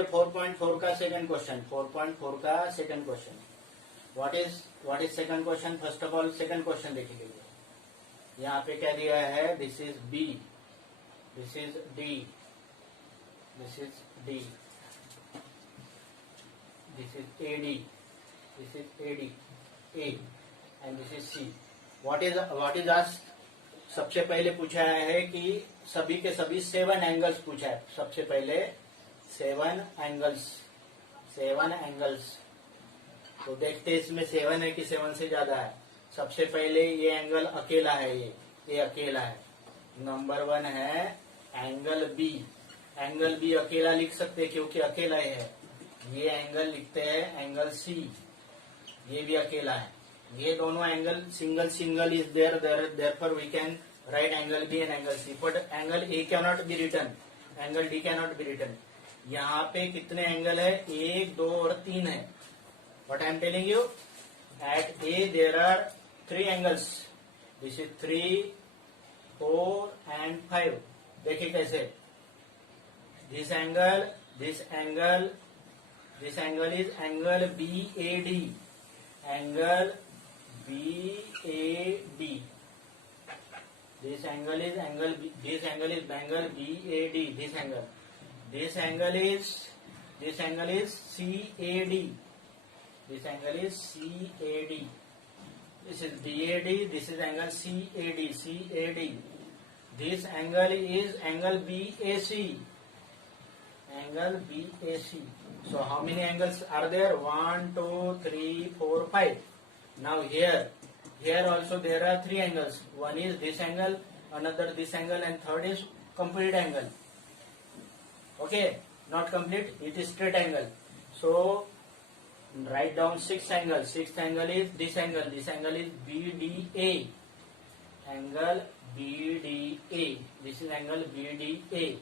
लीजिए 4.4 का second question, 4.4 का second question. What is second question? First of all second question देख लीजिए। यहाँ पे क्या दिया है? This is B, this is D, this is D, this is A D, this is A D A and this is C. What is asked? सबसे पहले पूछा है कि सभी के सभी 7 एंगल्स पूछा है। सबसे पहले 7 एंगल्स, 7 एंगल्स। तो देखते इसमें 7 है कि 7 से ज्यादा है। सबसे पहले ये एंगल अकेला है, ये अकेला है। नंबर 1 है एंगल बी। एंगल बी अकेला लिख सकते हैं क्योंकि अकेला ही है। ये एंगल लिखते हैं एंगल सी, ये भी अकेला है। ये दोनों angle single is therefore we can write angle B and angle C, but angle A can not be written, angle D can not be written. यहाँ पे कितने एंगल है? 1, 2 और 3 है। What I am telling you, at A there are 3 angles. This is 3, 4 and 5। देखिए कैसे, this angle is angle B A D, angle BAD. This angle is angle BAD. This angle is CAD. This angle is CAD. This is BAD. This is angle CAD. This angle is angle BAC. So how many angles are there? 1, 2, 3, 4, 5. Now here also there are 3 angles. One is this angle, another this angle, and third is complete angle. Okay, not complete, it is straight angle. So write down 6 angles. 6th angle is this angle. This angle is BDA. Angle BDA. This is angle BDA.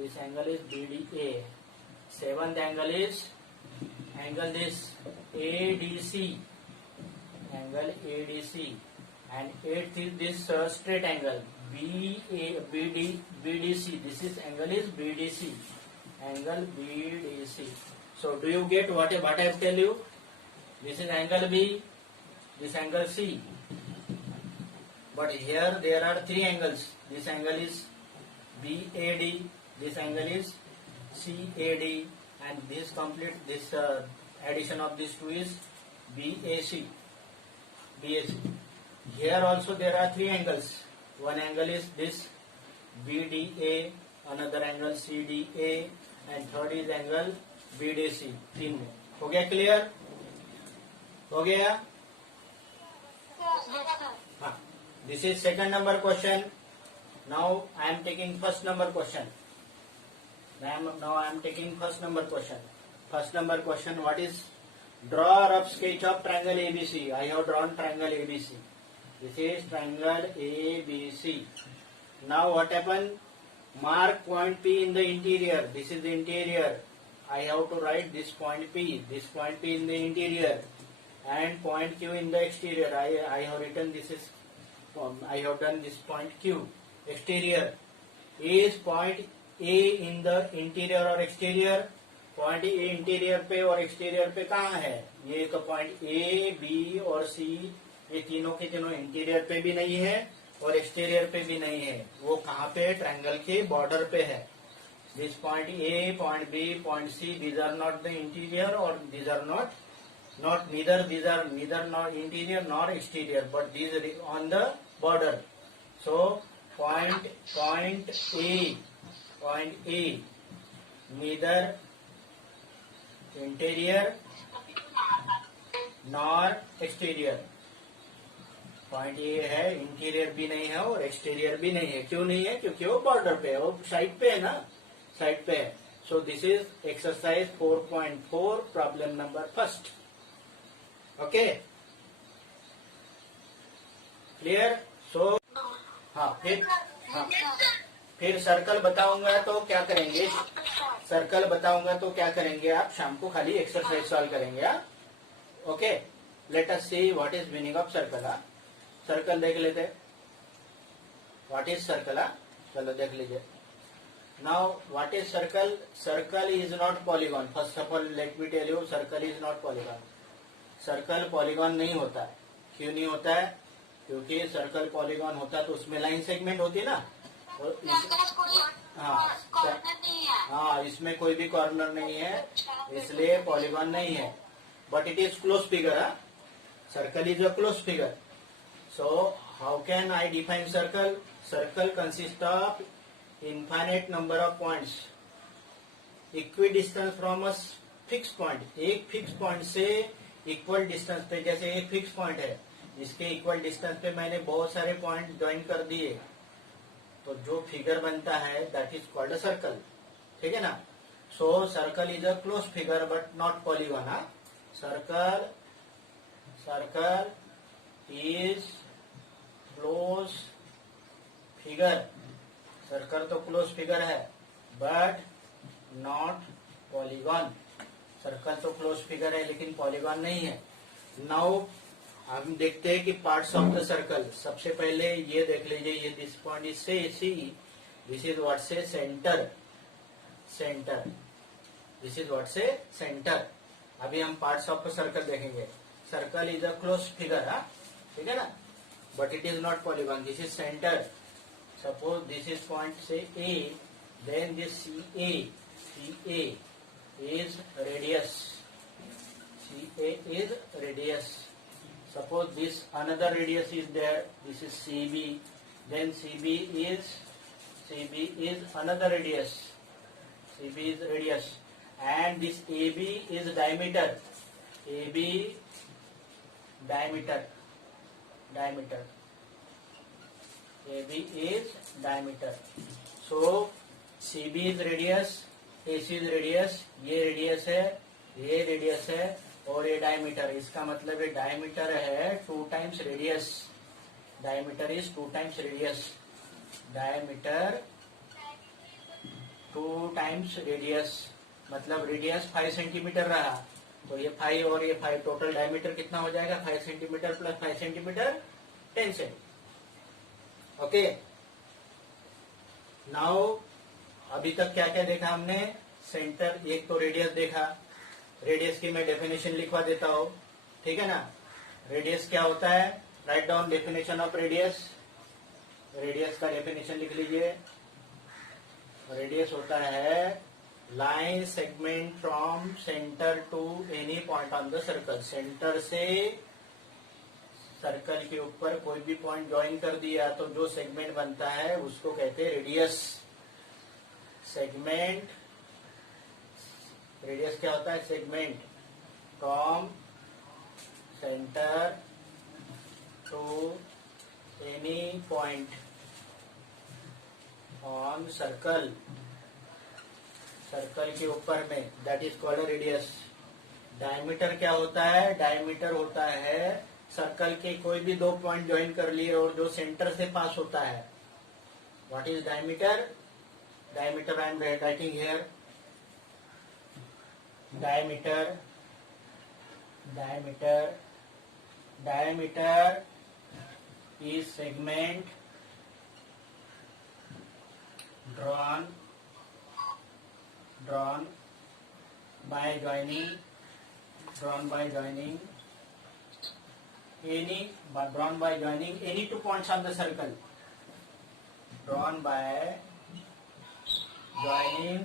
This angle is BDA. 7th angle is angle this ADC, angle ADC, and 8th is this straight angle BDC. This is angle is BDC, angle BDC. So do you get what I tell you? This is angle B, this angle C, but here there are 3 angles. This angle is BAD, this angle is CAD, and this complete this addition of these 2 is BAC. Here also there are 3 angles. One angle is this BDA, another angle CDA, and third is angle BDC. 3 में हो गया? Clear हो गया? हाँ, this is second number question. Now I am taking first number question. Now I am taking first number question. First number question, what is? Draw a rough sketch of triangle ABC. I have drawn triangle ABC. This is triangle ABC. Now what happened? Mark point P in the interior. This is the interior. I have to write this point P. This point P in the interior, and point Q in the exterior. I have written this is. I have done this point Q. Exterior is point A in the interior or exterior. Point A interior पे और exterior पे कहाँ है? ये तो point A, B और सी, ये तीनों के तीनों इंटीरियर पे भी नहीं है और एक्सटीरियर पे भी नहीं है। वो कहाँ पे? ट्रायंगल के बॉर्डर पे है। This point A, point B, point C, these are not the interior और these are not neither not interior nor exterior, but these on the border. So point A neither interior nor exterior. Point A है, interior भी नहीं है और exterior भी नहीं है। क्यों नहीं है? क्योंकि वो बॉर्डर पे है, वो साइड पे है ना, साइड पे है। So this is exercise 4.4, problem number first. Okay, clear? So हाँ, फिर सर्कल बताऊंगा तो क्या करेंगे? सर्कल बताऊंगा तो क्या करेंगे? आप शाम को खाली एक्सरसाइज सॉल्व करेंगे। Okay, let us C what is meaning of circle. Circle देख लेते, व्हाट इज सर्कल। चलो देख लीजिए। Now, what is circle? Circle is not polygon. First of all, let me tell you, circle is not polygon. Circle polygon नहीं होता है. क्यों नहीं होता है? क्योंकि सर्कल पॉलीगॉन होता तो उसमें लाइन सेगमेंट होती ना. और हाँ, इसमें कोई भी कॉर्नर नहीं है, इसलिए पॉलीगॉन नहीं है. But it is close figure. Circle is a close figure. So how can I define circle? Circle consist of infinite number of points equidistant from a fixed point. एक फिक्स पॉइंट से equal distance पे, जैसे एक fix point है, इसके equal distance पे मैंने बहुत सारे पॉइंट ज्वाइन कर दिए, तो जो फिगर बनता है that is called a circle. ठीक है ना. सो circle is a close figure but not polygon. Circle is close figure. Circle तो क्लोज फिगर है बट नॉट पॉलीगॉन. सर्कल तो क्लोज फिगर है लेकिन पॉलीगॉन नहीं है. नाउ हम देखते हैं कि पार्ट्स ऑफ द सर्कल. सबसे पहले ये देख लीजिए, ये दिस पॉइंट इज से सी, दिस इज व्हाट से सेंटर. दिस इज व्हाट से सेंटर. अभी हम पार्ट्स ऑफ द सर्कल देखेंगे. Circle is a close figure. ठीक है ना. But it is not polygon. This is centre. Suppose this is point say A, then this CA is radius. CA is radius. Suppose this another radius is there. This is CB. Then CB is another radius. CB is radius. And this AB is diameter. AB diameter. AB is diameter. So CB is radius, AC is radius. ये radius है, ये radius है और ये diameter. इसका मतलब ये diameter है 2 times radius. Diameter is 2 times radius. Diameter 2 times radius, मतलब रेडियस 5 सेंटीमीटर रहा, तो ये 5 और ये 5, टोटल डायमीटर कितना हो जाएगा? 5 centimetre plus 5 centimetre 10 centimetre. Okay. Now अभी तक क्या क्या देखा हमने? सेंटर, एक तो रेडियस देखा. रेडियस की मैं डेफिनेशन लिखवा देता हूं. ठीक है ना. रेडियस क्या होता है? Write down definition of radius. Radius का डेफिनेशन लिख लीजिए. रेडियस होता है line segment from centre to any point on the circle. Centre से सर्कल के ऊपर कोई भी पॉइंट ज्वाइन कर दिया तो जो सेगमेंट बनता है उसको कहते हैं रेडियस. सेगमेंट, रेडियस क्या होता है? Segment from centre to any point on circle. Circle के ऊपर में, that is called radius. Diameter क्या होता है? डायमीटर होता है सर्कल के कोई भी 2 पॉइंट ज्वाइन कर लिए और जो सेंटर से पास होता है. What is diameter? Diameter I am writing here. Diameter is segment drawn by joining any 2 points on the circle. Drawn by joining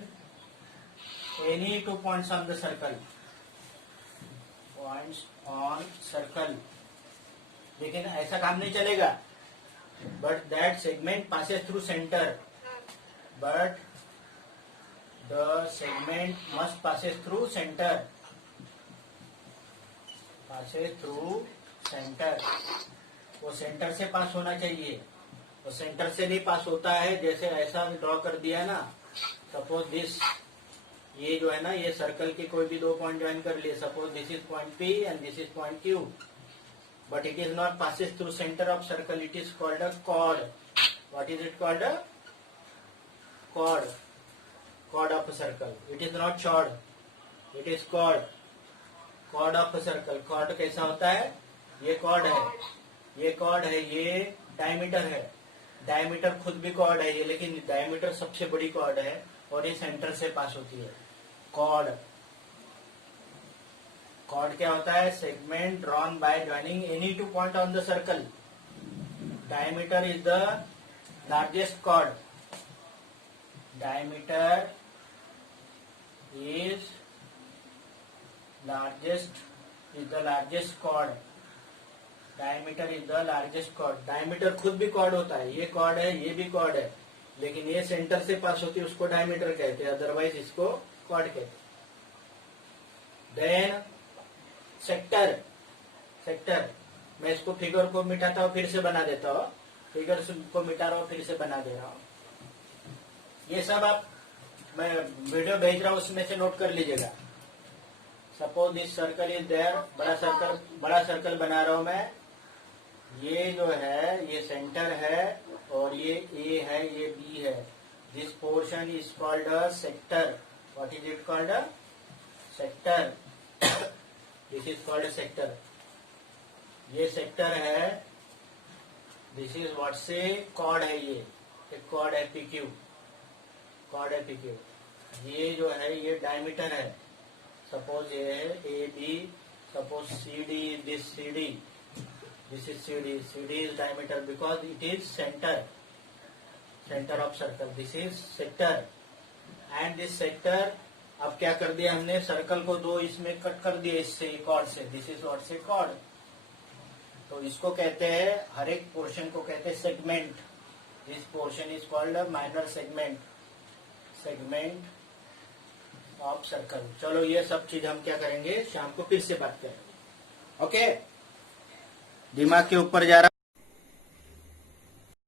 any 2 points on the circle. Points on circle. लेकिन ऐसा काम नहीं चलेगा. But that segment passes through center. But the segment must passes through center. वो centre से पास होना चाहिए. वो सेंटर से नहीं पास होता है. जैसे ऐसा ड्रॉ कर दिया ना, सपोज दिस, ये जो है ना, ये सर्कल के कोई भी 2 पॉइंट ज्वाइन कर लिए. Suppose this is point P and this is point Q, but it is not passes through centre of circle. It is called a cord. What is it called? A chord of a circle. It is not chord, it is chord of a circle. chord कैसा होता है? ये chord है, ये diameter है. Diameter खुद भी cord है ये, लेकिन डायमीटर सबसे बड़ी कॉर्ड है और ये सेंटर से पास होती है। कॉर्ड कॉर्ड क्या होता है? Segment drawn by joining any two point on the circle. Diameter is the largest chord. Diameter is the largest chord. Diameter is the largest chord. Diameter खुद भी कॉर्ड होता है, ये कॉर्ड है, ये भी कॉर्ड है, लेकिन ये सेंटर से पास होती है, उसको डायमीटर कहते हैं, अदरवाइज इसको कॉर्ड कहते हैं। देन सेक्टर मैं इसको फिगर को मिटाता हूँ, फिर से बना देता हूँ। फिगर को मिटा रहा हूँ, फिर से बना दे रहा हूँ। ये सब आप मैं वीडियो भेज रहा हूँ, उसमें से नोट कर लीजिएगा। Suppose this circle is there, बड़ा सर्कल बना रहा हूं मैं। ये जो है ये सेंटर है और ये ए है, ये बी है। This portion is called a sector. What is it called? A sector. This is called a sector. ये सेक्टर है। दिस इज व्हाट से कॉर्ड है, ये एक कॉर्ड है PQ। कॉर्ड है PQ। ये जो है ये डायमीटर है। सपोज ये है AB, suppose CD is this CD, this is CD is diameter because it is center of circle. This is sector and this sector, अब क्या कर दिया हमने? सर्कल को दो इसमें कट कर दिया इससे, कॉर्ड से। दिस इज व्हाट से कॉर्ड। तो इसको कहते हैं, हर एक पोर्शन को कहते हैं segment. This portion is called a minor segment of circle. चलो ये सब चीज हम क्या करेंगे, शाम को फिर से बात करेंगे। ओके, दिमाग के ऊपर जा रहा